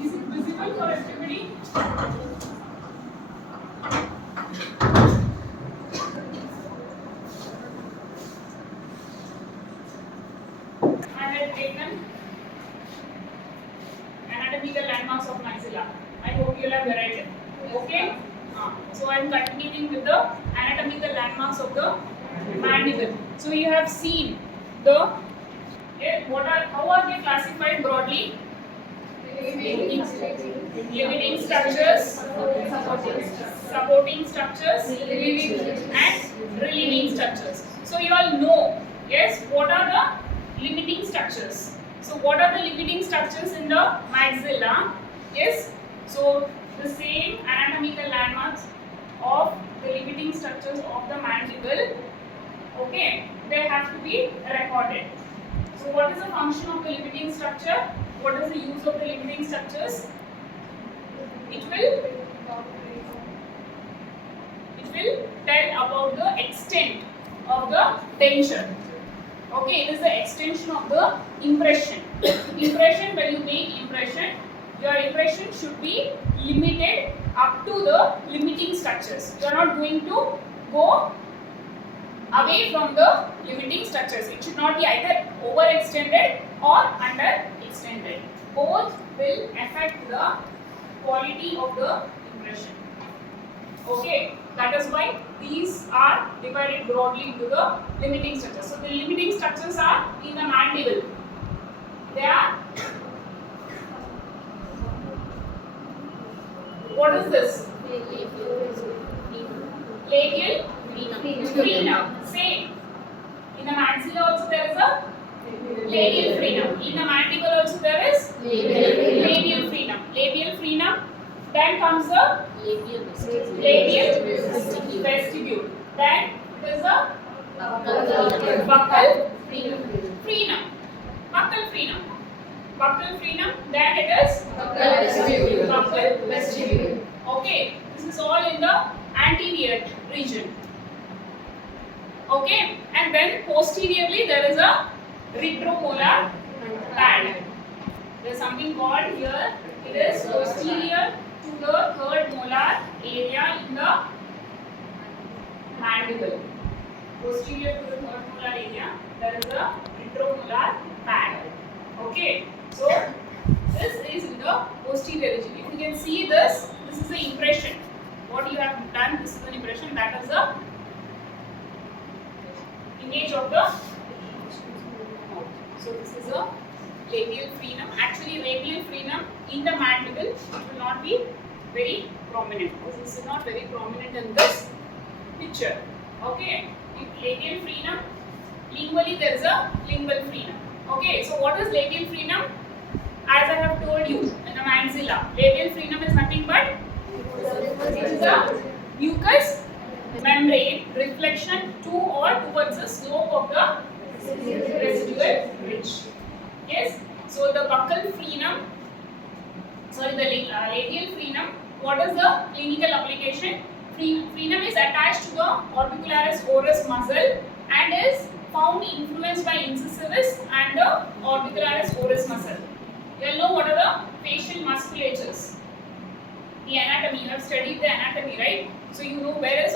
Is it visible for everybody? I had taken anatomical landmarks of maxilla. I hope you have read it. Okay? So I am continuing with the anatomical landmarks of the mandible. So you have seen the how are they classified broadly? Limiting structures, supporting structures, and relieving structures. So you all know, yes, what are the limiting structures? So what are the limiting structures in the maxilla? Yes, so the same anatomical landmarks of the limiting structures of the mandible, okay, they have to be recorded. So what is the function of the limiting structure? What is the use of the limiting structures? It will tell about the extent of the tension. Okay, it is the extension of the impression. Impression, when you make impression, your impression should be limited up to the limiting structures. You are not going to go away from the limiting structures. It should not be either overextended or underextended. Both will affect the quality of the impression. Okay, that is why these are divided broadly into the limiting structures. So the limiting structures are in the mandible. They are, what is this? Labial frenum. Same. In the maxilla also there is a labial frenum. In the mandible also there is labial frenum. Labial frenum. Then comes the labial vestibule. Then there is a buccal frenum. Buccal frenum. Buccal frenum. Then it is buccal vestibule. Okay. This is all in the anterior region. Okay, and then posteriorly there is a retromolar pad. There is something called here, it is posterior to the third molar area in the mandible. Posterior to the third molar area, there is a retromolar pad. Okay, so this is in the posterior region. If you can see this, this is the impression. What you have done, this is an impression, that is the image of the mouth. So this is a labial frenum. Actually, labial frenum in the mandible, it will not be very prominent. This is not very prominent in this picture. Okay, labial frenum. Lingually, there is a lingual frenum. Okay, so what is labial frenum? As I have told you in the maxilla, labial frenum is nothing but it is a mucous membrane reflection to or towards the slope of the residual ridge. Yes, so the buccal frenum, sorry, the labial frenum, what is the clinical application? Frenum is attached to the orbicularis oris muscle and is found influenced by incisivis and the orbicularis oris muscle. You all know what are the facial musculatures. The anatomy, you have studied the anatomy, right? So you know where is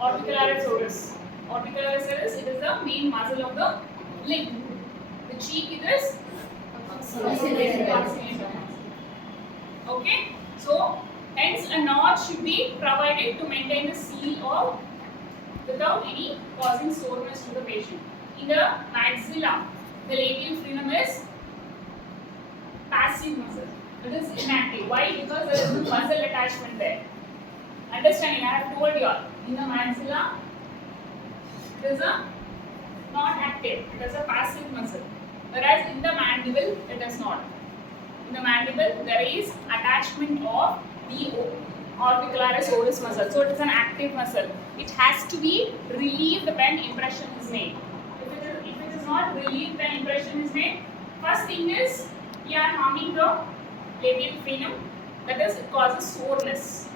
orbicularis oris. Orbicularis oris, it is the main muscle of the lip. The cheek it is okay. So hence a notch should be provided to maintain the seal or without any causing soreness to the patient. In the maxilla, the labial frenum is passive muscle. It is inactive. Why? Because there is no muscle attachment there. Understanding? I have told you all. In the maxilla, it is a not active. It is a passive muscle. Whereas in the mandible, it is not. In the mandible, there is attachment of the orbicularis oris muscle. So it is an active muscle. It has to be relieved when impression is made. If it is not relieved when impression is made, first thing is we are harming the labial frenum, that is, it causes soreness.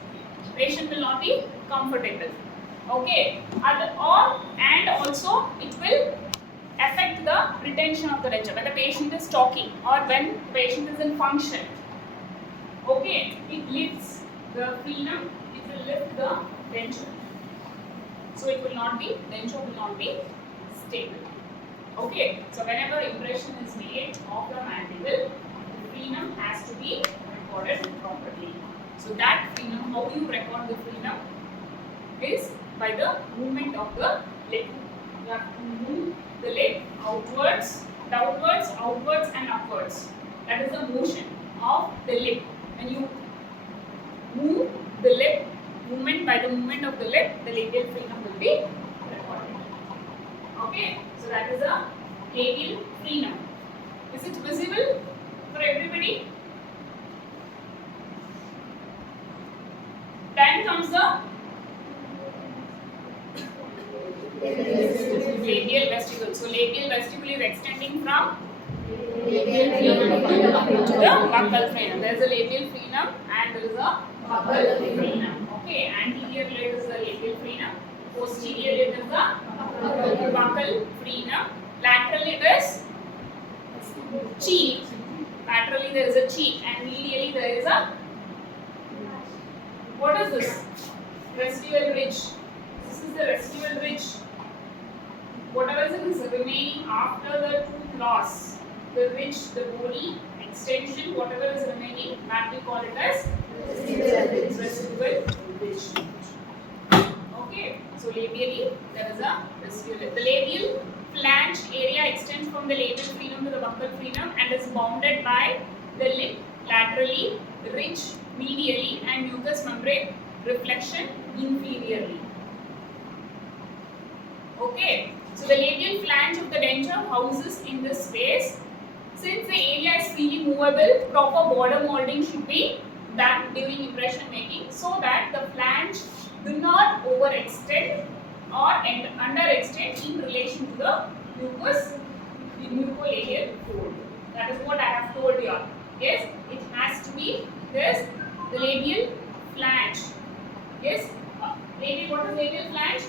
Patient will not be comfortable. Okay, and also it will affect the retention of the denture when the patient is talking or when the patient is in function. Okay, it lifts the frenum, it will lift the denture. So it will not be, denture will not be stable. Okay, so whenever impression is made of the mandible, the frenum has to be recorded properly. So that frenum, how you record the frenum is by the movement of the lip. You have to move the lip outwards, downwards, outwards and upwards. That is the motion of the lip. When you move the lip, by the movement of the lip, the labial frenum will be recorded. Okay, so that is a labial frenum. Is it visible for everybody? Then comes the labial vestibule. So labial vestibule is extending from labial frenum to the buccal frenum. There is a labial frenum and there is a buccal frenum. Okay, anterior lid is the labial frenum, posterior lid is the buccal frenum, lateral lid is cheek. Laterally there is a cheek and medially there is a, what is this? Residual ridge. This is the residual ridge. Whatever is remaining after the tooth loss, the ridge, the bony extension, whatever is remaining, that we call it as residual ridge. Okay, so labially there is a residual ridge. The labial flange area extends from the labial frenum to the buccal frenum and is bounded by the lip laterally, ridge medially and mucous membrane reflection inferiorly. Okay, so the labial flange of the denture houses in this space. Since the area is freely movable, proper border molding should be done during impression making so that the flange do not overextend or underextend in relation to the mucolabial fold. That is what I have told you. Yes, it has to be this, the labial flange. Yes, what is labial flange?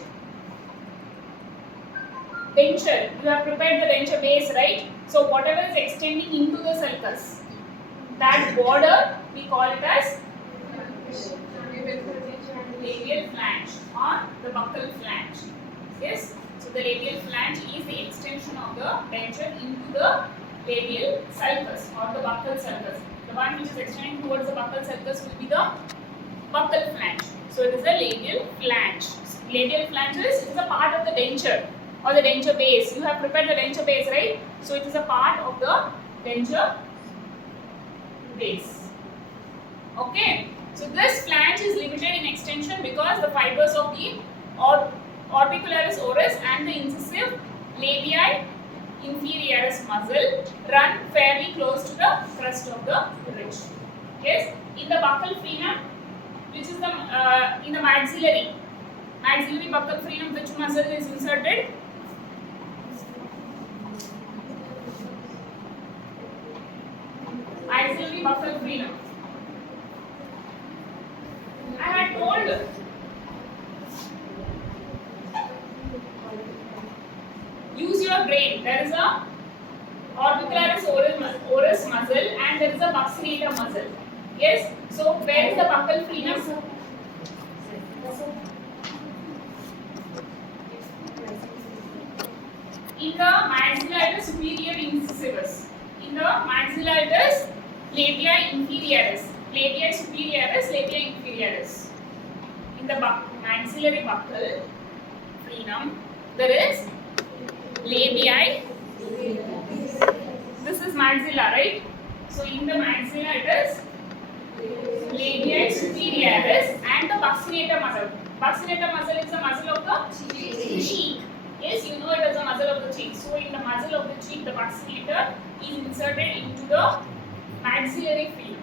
Denture. You have prepared the denture base, right? So whatever is extending into the sulcus, that border we call it as labial flange or the buccal flange. Yes. So the labial flange is the extension of the denture into the labial sulcus or the buccal sulcus. The one which is extending towards the buccal sulcus will be the buccal flange. So it is the labial flange. Labial flange is a part of the denture or the denture base. You have prepared the denture base, right? So it is a part of the denture base. Okay. So this flange is limited in extension because the fibers of the orbicularis oris and the incisive labii inferioris muscle run fairly close to the crest of the ridge. Yes. In the buccal frenum, which is the in the maxillary buccal frenum, which muscle is inserted? Maxillary buccal frenum. I had told use your brain. There is a orbicularis oris muscle and there is a buccinator muscle. Yes. So where is the buccal frenum? In the maxilla superior incisivus. In the maxilla labia inferioris. Labia superioris, labia inferioris. In the maxillary buccal frenum, there is labii. This is maxilla, right? So in the maxilla it is labia superioris and the buccinator muscle. Buccinator muscle is the muscle of the cheek. Yes, you know it as a muscle of the cheek. So in the muscle of the cheek, the buccinator is inserted into the maxillary frenum.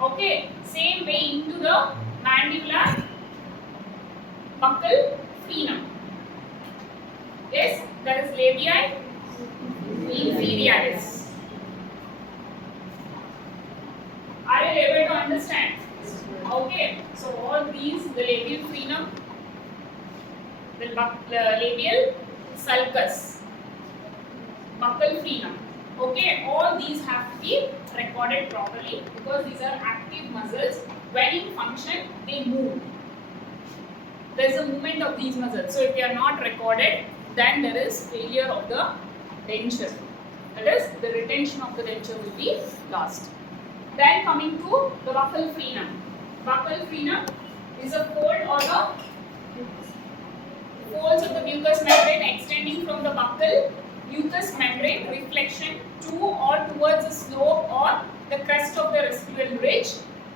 Okay, same way into the mandibular buccal frenum. Yes, that is labii inferioris. Are you able to understand? Okay, so all these, the labial frenum, the labial sulcus, buccal frenum. Okay, all these have to be recorded properly because these are active muscles. When in function, they move. There is a movement of these muscles. So if they are not recorded, then there is failure of the denture. That is, the retention of the denture will be lost. Then coming to the buccal frenum. Buccal frenum is a fold or the folds of the mucous membrane extending from the buccal mucous membrane reflection to or towards the slope or the crest of the residual ridge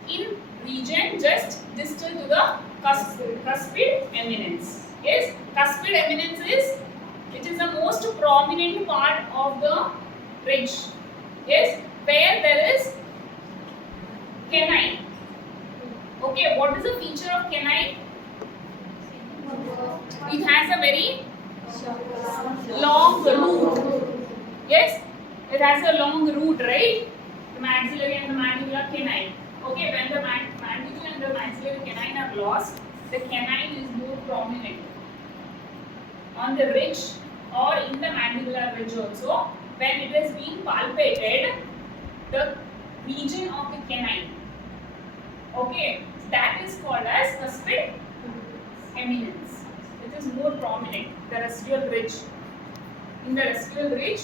in region just distal to the cuspid eminence. Yes, cuspid eminence is, it is the most prominent part of the ridge. Yes, where there is canine. Okay, what is the feature of canine? It has a very long root. Yes, it has a long root, right? The maxillary and the mandibular canine. Okay, when the mandible and the maxillary canine are lost, the canine is more prominent on the ridge or in the mandibular ridge also. When it is being palpated, the region of the canine. Okay, that is called as cuspid eminence. It is more prominent, the residual ridge. In the residual ridge,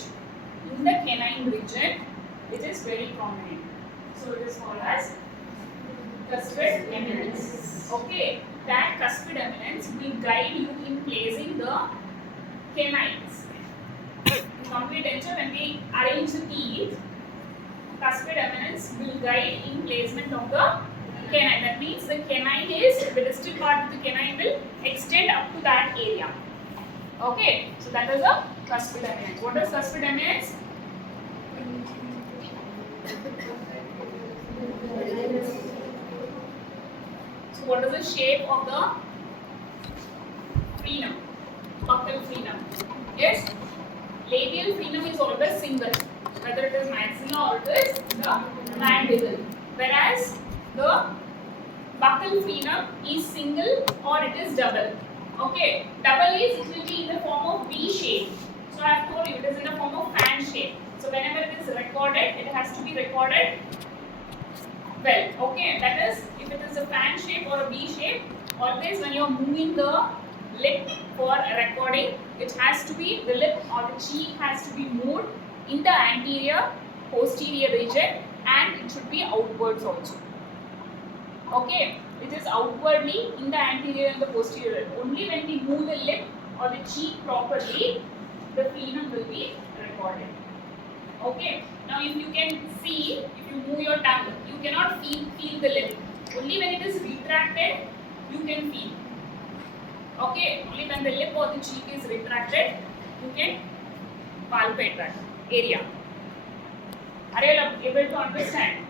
in the canine region, it is very prominent. So it is called as cuspid eminence. Okay, that cuspid eminence will guide you in placing the canines. In complete denture, when we arrange the teeth, cuspid eminence will guide in placement of the canine. That means the canine is, the distal part of the canine will extend up to that area. Okay, so that is a cuspid eminence. What is cuspid eminence? So what is the shape of the frenum? Buccal frenum. Yes, labial frenum is always single, whether it is maxilla or it is the mandible. Whereas the buccal frenum is single or it is double. Okay, double is, it will be in the form of V shape. So I have told you it is in the form of fan shape. So whenever it is recorded, it has to be recorded well. Okay, that is, if it is a fan shape or a V shape, always when you are moving the lip for recording, it has to be, the lip or the cheek has to be moved in the anterior posterior region and it should be outwards also. Okay, it is outwardly in the anterior and the posterior. Only when we move the lip or the cheek properly, the frenum will be recorded. Okay, now if you can see, if you move your tongue, you cannot feel the lip. Only when it is retracted, you can feel. Okay, only when the lip or the cheek is retracted, you can palpate that area. Are you able to understand?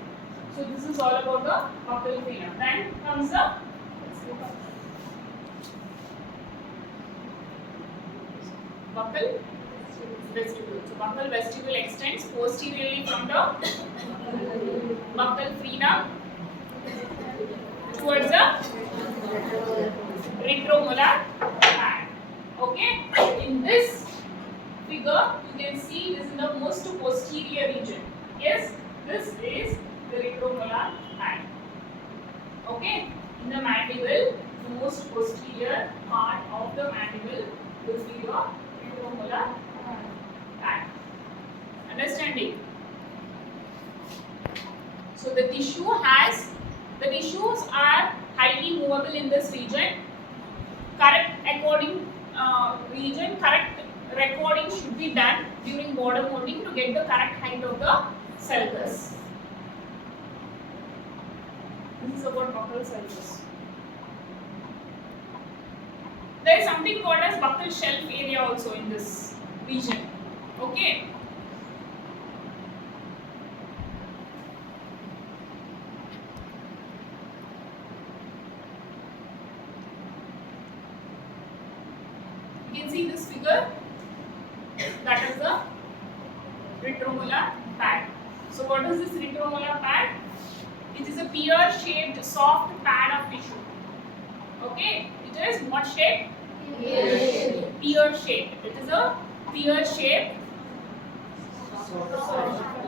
So this is all about the buccal frenum. Then comes the buccal vestibule. So buccal vestibule extends posteriorly from the buccal frenum towards the retromolar pad. Okay. In this figure, you can see this is the most posterior region. Yes, this is the retromolar pad. Okay, in the mandible, the most posterior part of the mandible will be your retromolar pad. Understanding? So the tissues are highly movable in this region. Correct recording should be done during border molding to get the correct height of the sulcus. This is about buccal sulcus. There is something called as buccal shelf area also in this region. Okay. You can see this figure. That is the retromolar pad. So what is this retromolar pad? It is a pear-shaped soft pad of tissue. Okay, it is what shape? Pear-shaped. It is a pear-shaped So